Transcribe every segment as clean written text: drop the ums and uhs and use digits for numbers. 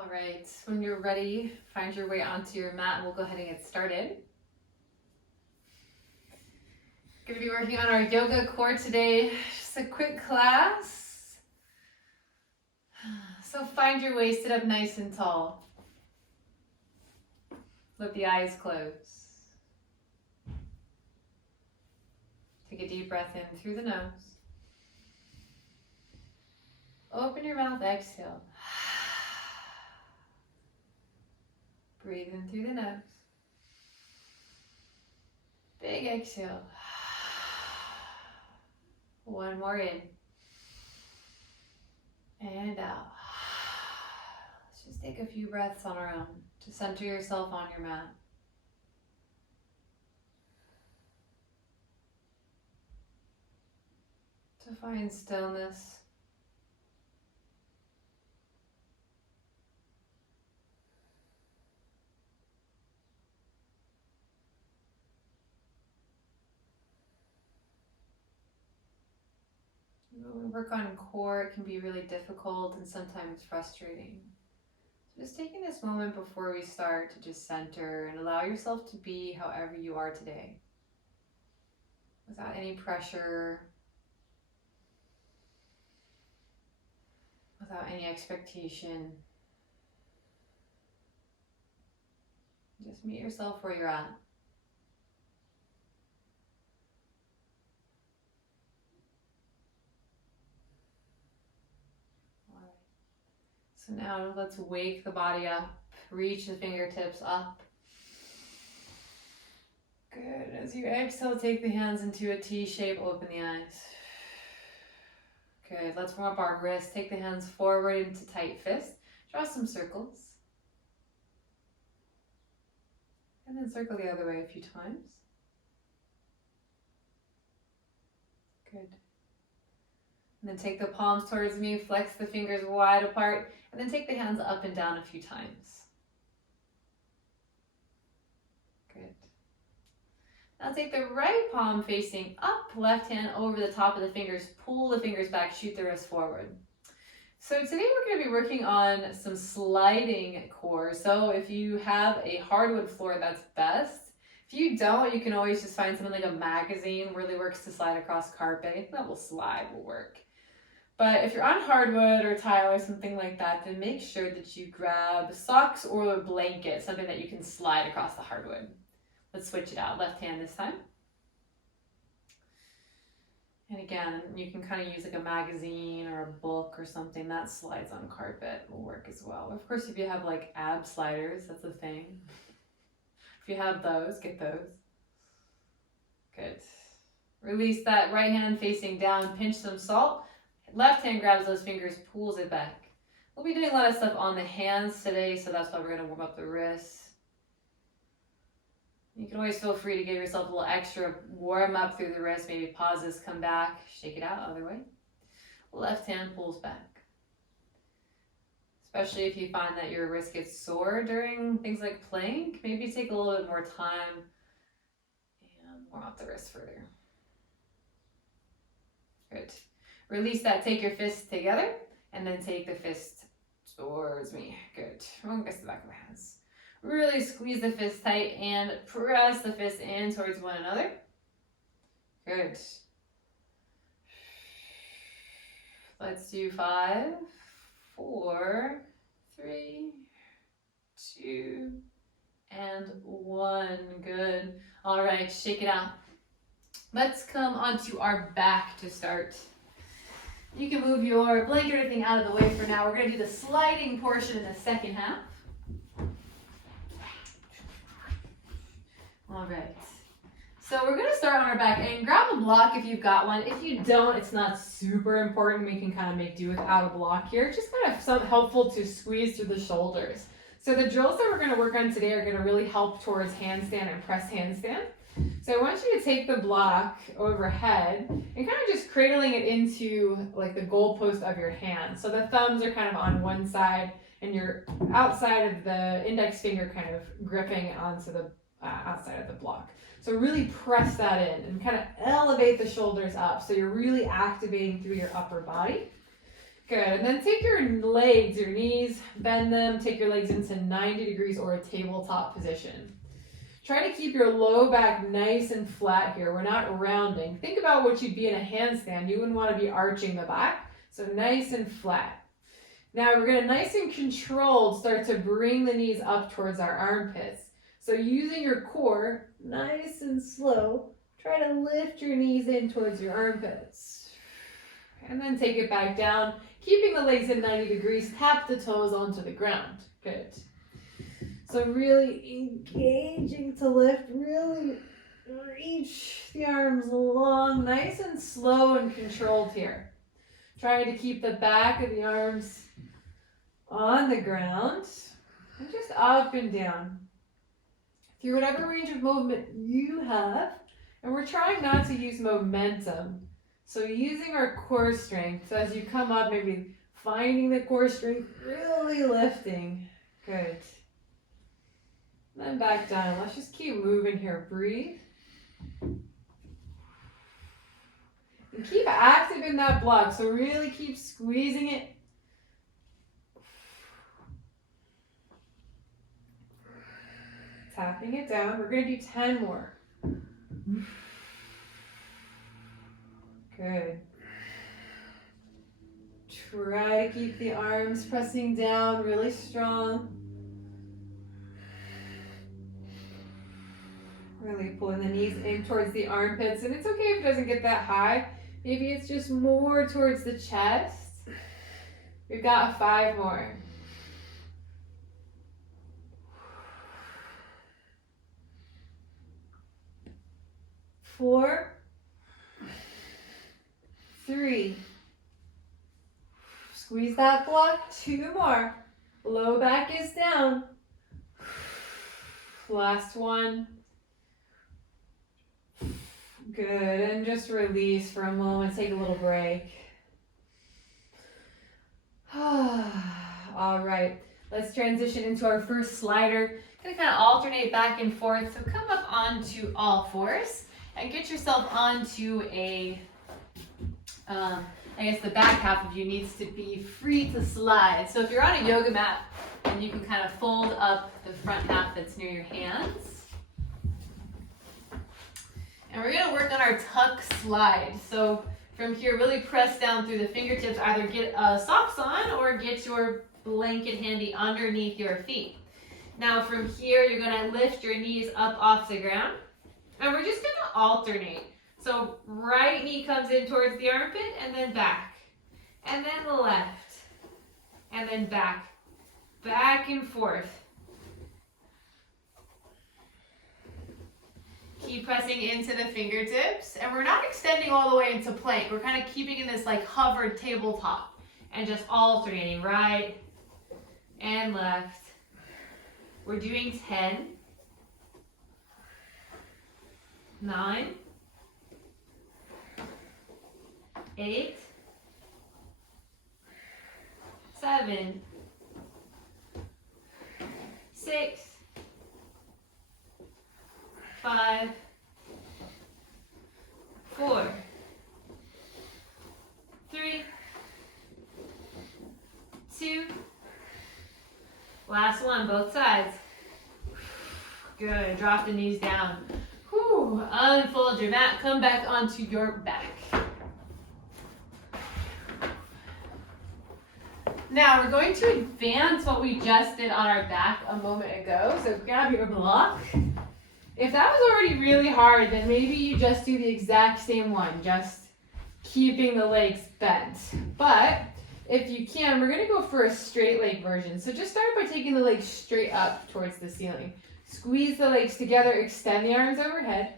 All right, when you're ready, find your way onto your mat and we'll go ahead and get started. Going to be working on our yoga core today. Just a quick class. So find your way, sit up nice and tall. Let the eyes close. Take a deep breath in through the nose. Open your mouth, exhale. Breathe in through the nose. Big exhale. One more in. And out. Let's just take a few breaths on our own to center yourself on your mat. To find stillness. When we work on core, it can be really difficult and sometimes frustrating. So just taking this moment before we start to just center and allow yourself to be however you are today. Without any pressure, without any expectation. Just meet yourself where you're at. So now let's wake the body up, reach the fingertips up. Good, as you exhale, take the hands into a T shape, open the eyes. Good, let's warm up our wrists, take the hands forward into tight fist, draw some circles. And then circle the other way a few times. Good. And then take the palms towards me, flex the fingers wide apart, and then take the hands up and down a few times. Good. Now take the right palm facing up, left hand over the top of the fingers, pull the fingers back, shoot the wrist forward. So today we're going to be working on some sliding core. So if you have a hardwood floor, that's best. If you don't, you can always just find something like a magazine. Really works to slide across carpet. That will slide, will work. But if you're on hardwood or tile or something like that, then make sure that you grab socks or a blanket, something that you can slide across the hardwood. Let's switch it out. Left hand this time. And again, you can kind of use like a magazine or a book or something that slides on carpet will work as well. Of course, if you have like ab sliders, that's a thing. If you have those, get those. Good. Release that right hand facing down, pinch some salt. Left hand grabs those fingers, pulls it back. We'll be doing a lot of stuff on the hands today, so that's why we're going to warm up the wrists. You can always feel free to give yourself a little extra warm up through the wrist. Maybe pause this, come back, shake it out, other way. Left hand pulls back. Especially if you find that your wrist gets sore during things like plank, maybe take a little bit more time and warm up the wrist further. Good. Release that, take your fists together, and then take the fist towards me. Good. Wrong against the back of my hands. Really squeeze the fist tight and press the fist in towards one another. Good. Let's do 5, 4, 3, 2, and 1. Good. All right, shake it out. Let's come onto our back to start. You can move your blanket or anything out of the way for now. We're going to do the sliding portion in the second half. All right. So we're going to start on our back and grab a block if you've got one. If you don't, it's not super important. We can kind of make do without a block here. Just kind of helpful to squeeze through the shoulders. So the drills that we're going to work on today are going to really help towards handstand and press handstand. So I want you to take the block overhead and kind of just cradling it into like the goalpost of your hand. So the thumbs are kind of on one side and your outside of the index finger kind of gripping onto the outside of the block. So really press that in and kind of elevate the shoulders up so you're really activating through your upper body. Good, and then take your legs, your knees, bend them, take your legs into 90 degrees or a tabletop position. Try to keep your low back nice and flat here. We're not rounding. Think about what you'd be in a handstand. You wouldn't want to be arching the back, so nice and flat. Now we're going to nice and controlled start to bring the knees up towards our armpits. So using your core, nice and slow, try to lift your knees in towards your armpits. And then take it back down. Keeping the legs at 90 degrees, tap the toes onto the ground. Good. So really engaging to lift, really reach the arms long, nice and slow and controlled here. Trying to keep the back of the arms on the ground and just up and down through whatever range of movement you have. And we're trying not to use momentum. So using our core strength, so as you come up, maybe finding the core strength, really lifting. Good. Then back down. Let's just keep moving here. Breathe. And keep active in that block. So really keep squeezing it. Tapping it down. We're going to do 10 more. Good. Try to keep the arms pressing down really strong. Really pulling the knees in towards the armpits. And it's okay if it doesn't get that high. Maybe it's just more towards the chest. We've got 5 more. Four, 3. Squeeze that block. 2 more. Low back is down. Last one. Good, and just release for a moment. Take a little break. All right, let's transition into our first slider. Gonna kind of alternate back and forth. So come up onto all fours and get yourself onto a, I guess the back half of you needs to be free to slide. So if you're on a yoga mat, then you can kind of fold up the front half that's near your hands. And we're gonna work on our tuck slide. So from here, really press down through the fingertips. Either get socks on or get your blanket handy underneath your feet. Now from here, you're gonna lift your knees up off the ground. And we're just gonna alternate. So right knee comes in towards the armpit and then back. And then left. And then back. Back and forth. Keep pressing into the fingertips. And we're not extending all the way into plank. We're kind of keeping in this like hovered tabletop. And just alternating right and left. We're doing 10. 9, 8, 7, 6, 5, 4, 3, 2, last one, both sides. Good, drop the knees down. Whew. Unfold your mat, come back onto your back. Now we're going to advance what we just did on our back a moment ago. So grab your block. If that was already really hard, then maybe you just do the exact same one, just keeping the legs bent. But if you can, we're going to go for a straight leg version. So just start by taking the legs straight up towards the ceiling. Squeeze the legs together, extend the arms overhead.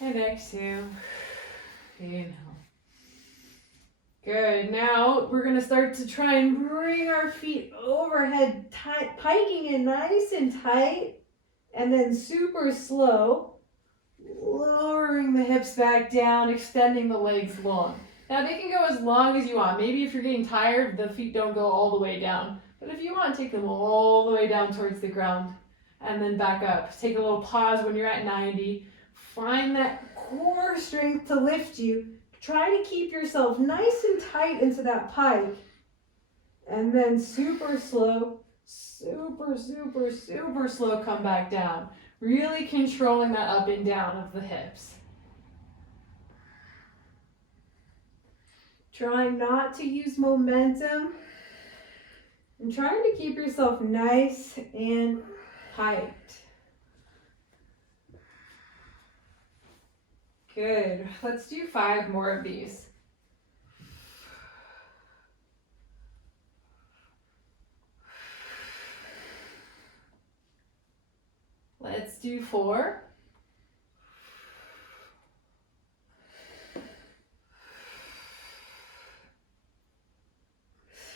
And exhale. Inhale. Good. Now we're going to start to try and bring our feet overhead, piking in nice and tight. And then super slow, lowering the hips back down, extending the legs long. Now they can go as long as you want. Maybe if you're getting tired, the feet don't go all the way down. But if you want, take them all the way down towards the ground. And then back up. Take a little pause when you're at 90. Find that core strength to lift you. Try to keep yourself nice and tight into that pike. And then super slow, super slow come back down. Really controlling that up and down of the hips. Trying not to use momentum. And trying to keep yourself nice and tight. Good. Let's do 5 more of these. Let's do 4.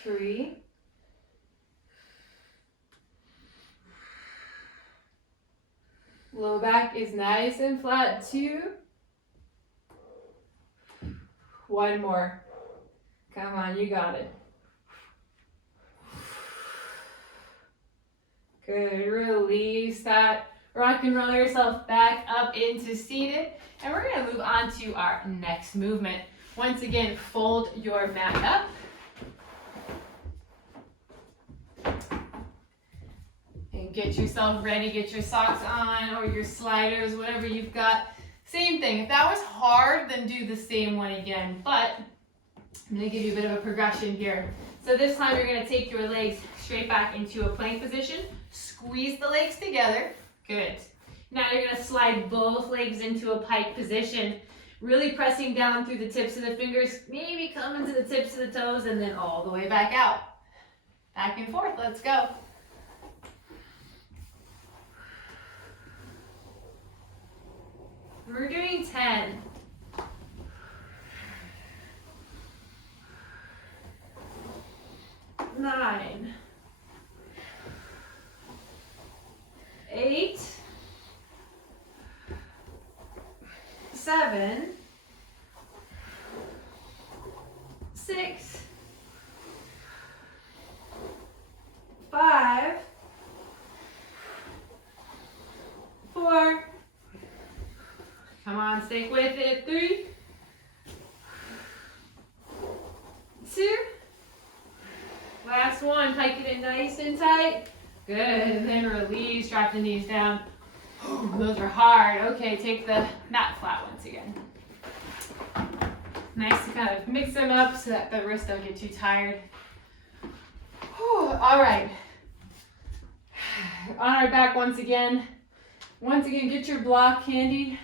3. Low back is nice and flat. 2. 1 more. Come on, you got it. Good. Release that. Rock and roll yourself back up into seated. And we're going to move on to our next movement. Once again, fold your mat up. And get yourself ready. Get your socks on or your sliders, whatever you've got. Same thing. If that was hard, then do the same one again. But I'm going to give you a bit of a progression here. So this time you're going to take your legs straight back into a plank position. Squeeze the legs together. Good. Now you're going to slide both legs into a pike position. Really pressing down through the tips of the fingers. Maybe coming to the tips of the toes and then all the way back out. Back and forth. Let's go. We're doing 10. 9. 8. 7. 6. 5. 4. Come on, stick with it. 3. 2. Last one. Pike it in nice and tight. Good. And then release. Drop the knees down. Those are hard. Okay, take the mat flat once again. Nice to kind of mix them up so that the wrists don't get too tired. All right. On our back once again. Once again, get your block handy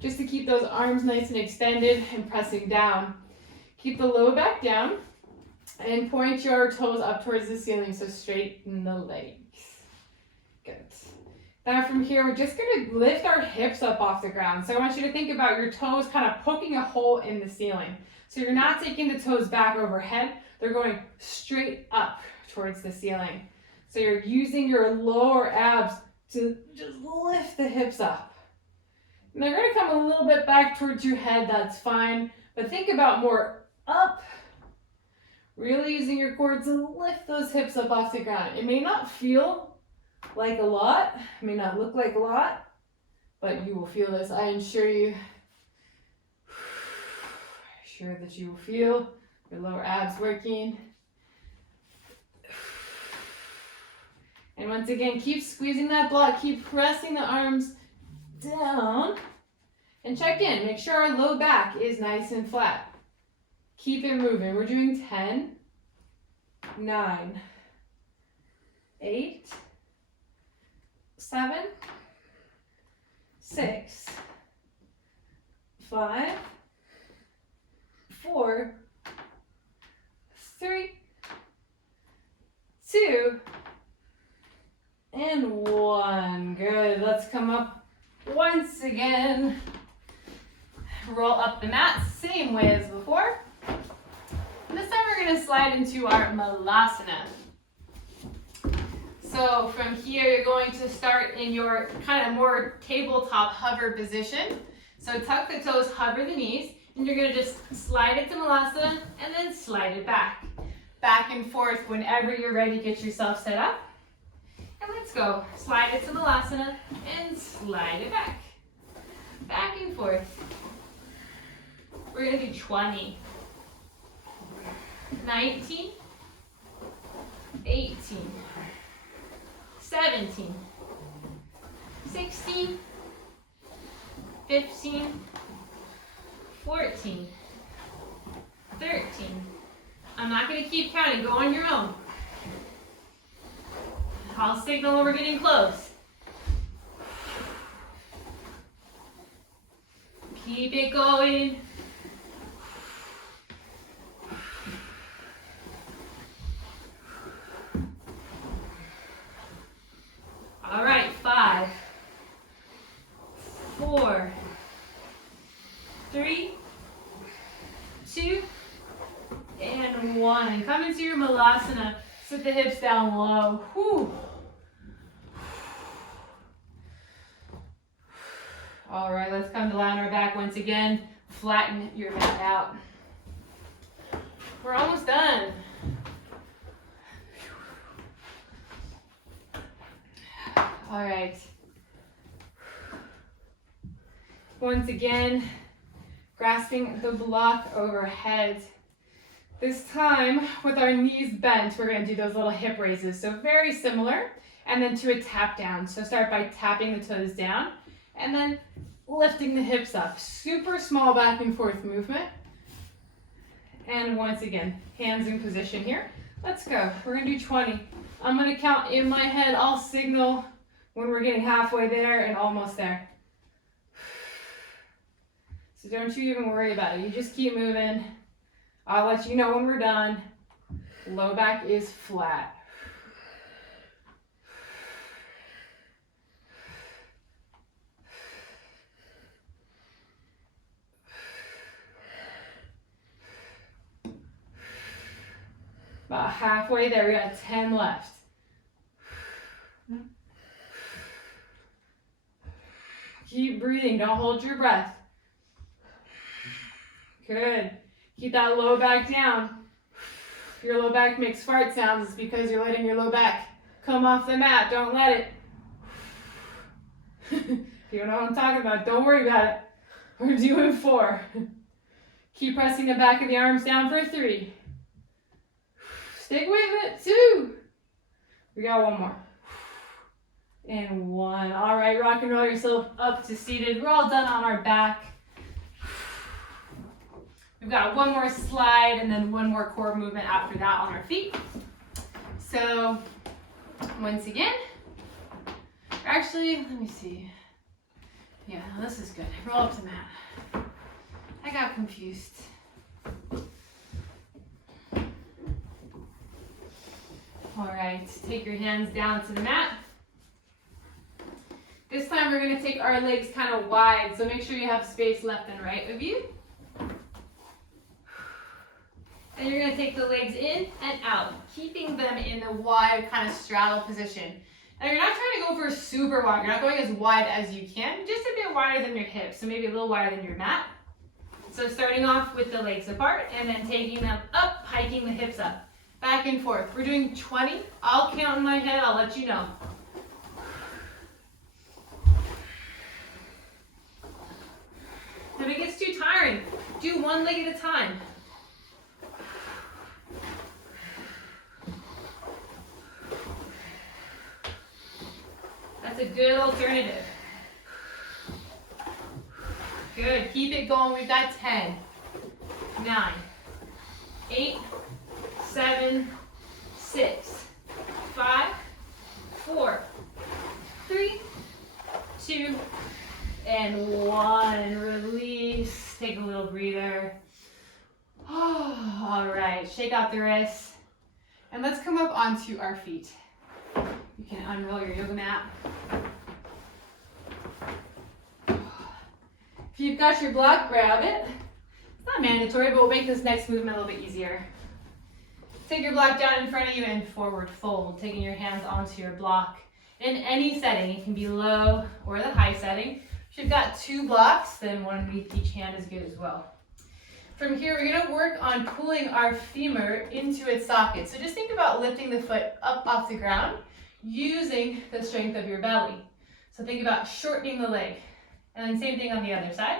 just to keep those arms nice and extended and pressing down. Keep the low back down and point your toes up towards the ceiling, so straighten the legs. Good. Now from here, we're just going to lift our hips up off the ground. So I want you to think about your toes kind of poking a hole in the ceiling. So you're not taking the toes back overhead. They're going straight up towards the ceiling. So you're using your lower abs to just lift the hips up. And they're going to come a little bit back towards your head. That's fine. But think about more up. Really using your core to lift those hips up off the ground. It may not feel like a lot, it may not look like a lot, but you will feel this. I assure you. Sure that you will feel your lower abs working. And once again, keep squeezing that block, keep pressing the arms down, and check in. Make sure our low back is nice and flat. Keep it moving. We're doing 10, 9, 8, 7, 6, 5, 4, 3, 2, and 1. Good. Let's come up once again. Roll up the mat, same way as before. This time we're going to slide into our malasana. So from here, you're going to start in your kind of more tabletop hover position. So tuck the toes, hover the knees, and you're going to just slide it to malasana and then slide it back. Back and forth whenever you're ready. Get yourself set up. And let's go. Slide it to malasana and slide it back. Back and forth. We're gonna do 20. 19, 18, 17, 16, 15, 14, 13. I'm not going to keep counting. Go on your own. I'll signal when we're getting close. Keep it going. All right, 5, 4, 3, 2, and 1. Come into your malasana. Sit the hips down low. Whew. All right, let's come to lie on our back once again. Flatten your mat out. We're almost done. All right. Once again, grasping the block overhead. This time, with our knees bent, we're going to do those little hip raises. So very similar, and then to a tap down. So start by tapping the toes down, and then lifting the hips up. Super small back and forth movement. And once again, hands in position here. Let's go. We're going to do 20. I'm going to count in my head. I'll signal when we're getting halfway there and almost there. So don't you even worry about it. You just keep moving. I'll let you know when we're done. Low back is flat. About halfway there, we got 10 left. Keep breathing, don't hold your breath. Good. Keep that low back down. If your low back makes fart sounds, it's because you're letting your low back come off the mat. Don't let it. If you don't know what I'm talking about, don't worry about it. We're doing 4. Keep pressing the back of the arms down for 3. Stick with it. 2. We got 1 more. And 1. All right, rock and roll yourself up to seated. We're all done on our back. We've got 1 more slide and then 1 more core movement after that on our feet. So once again, actually, let me see. Yeah, this is good. Roll up to mat. I got confused. All right, take your hands down to the mat. This time we're going to take our legs kind of wide, so make sure you have space left and right of you. And you're going to take the legs in and out, keeping them in the wide kind of straddle position. Now you're not trying to go for super wide. You're not going as wide as you can, just a bit wider than your hips, so maybe a little wider than your mat. So starting off with the legs apart and then taking them up, hiking the hips up. Back and forth. We're doing 20. I'll count in my head. I'll let you know. If it gets too tiring, do 1 leg at a time. That's a good alternative. Good. Keep it going. We've got 10, 9, 8, 7, 6, 5, 4, 3, 2, and 1. Release. Take a little breather. Oh, all right. Shake out the wrists. And let's come up onto our feet. You can unroll your yoga mat. If you've got your block, grab it. It's not mandatory, but we'll make this next movement a little bit easier. Take your block down in front of you and forward fold, taking your hands onto your block. In any setting, it can be low or the high setting. If you've got 2 blocks, then 1 underneath each hand is good as well. From here, we're going to work on pulling our femur into its socket. So just think about lifting the foot up off the ground using the strength of your belly. So think about shortening the leg. And then same thing on the other side.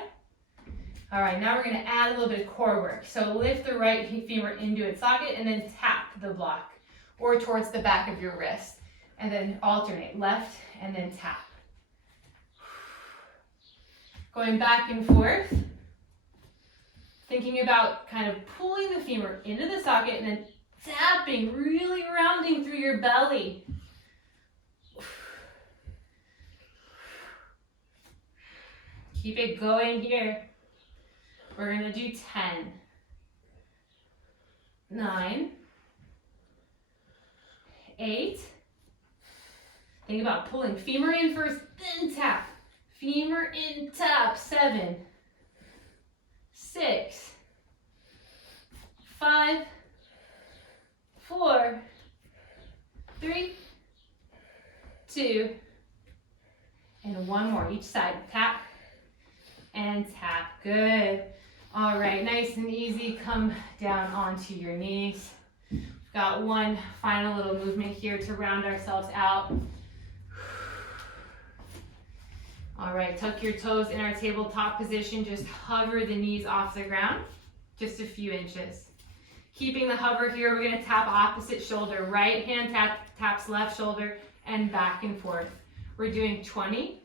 All right, now we're gonna add a little bit of core work. So lift the right femur into its socket and then tap the block or towards the back of your wrist. And then alternate, left and then tap. Going back and forth. Thinking about kind of pulling the femur into the socket and then tapping, really rounding through your belly. Keep it going here. We're gonna do 10, 9, 8. Think about pulling femur in first, then tap. Femur in, tap. 7, 6, 5, 4, 3, 2, and one more. Each side. Tap and tap. Good. All right, nice and easy. Come down onto your knees. We've got one final little movement here to round ourselves out. All right, tuck your toes in our tabletop position. Just hover the knees off the ground, just a few inches. Keeping the hover here, we're gonna tap opposite shoulder. Right hand taps left shoulder and back and forth. We're doing 20,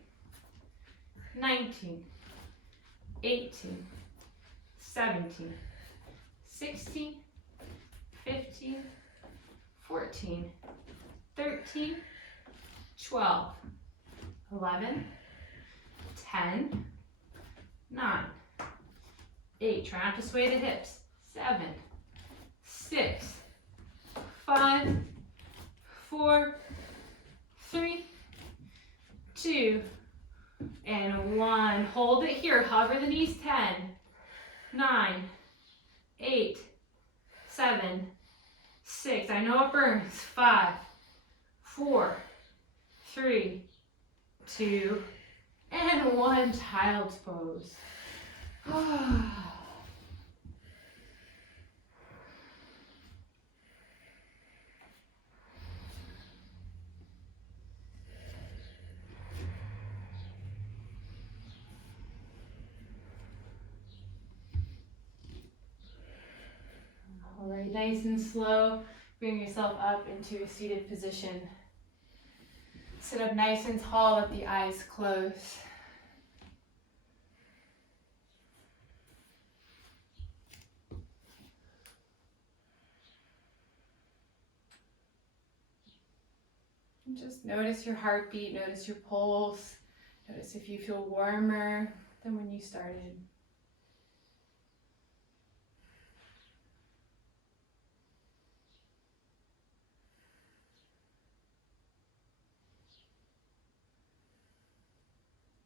19, 18, 17, 16, 15, 14, 13, 12, 11, 10, 9, 8, try not to sway the hips, 7, 6, 5, 4, 3, 2, and 1. Hold it here, hover the knees, 10, 9, 8, 7, 6, I know it burns, 5, 4, 3, 2, and 1, child's pose. All right, nice and slow. Bring yourself up into a seated position. Sit up nice and tall with the eyes closed. And just notice your heartbeat, notice your pulse. Notice if you feel warmer than when you started.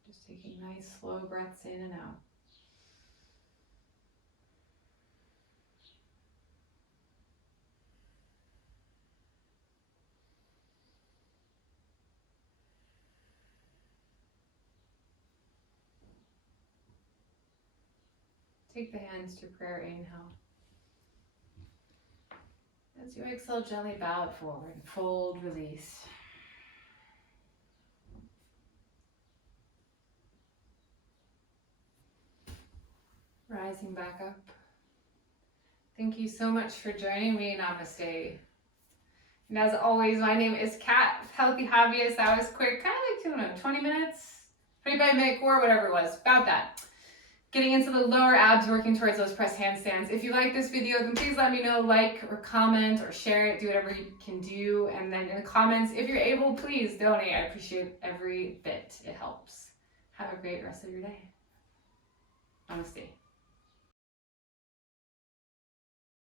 Just taking nice slow breaths in and out. Take the hands to prayer, inhale. As you exhale, gently bow it forward, fold, release. Rising back up. Thank you so much for joining me. Namaste. And as always, my name is Kat, Healthy Hobbyist. That was quick, kind of like 20 minutes, 25-minute core, whatever it was, about that. Getting into the lower abs, working towards those press handstands. If you like this video, then please let me know, like or comment or share it, do whatever you can do. And then in the comments, if you're able, please donate. I appreciate every bit. It helps. Have a great rest of your day. Namaste.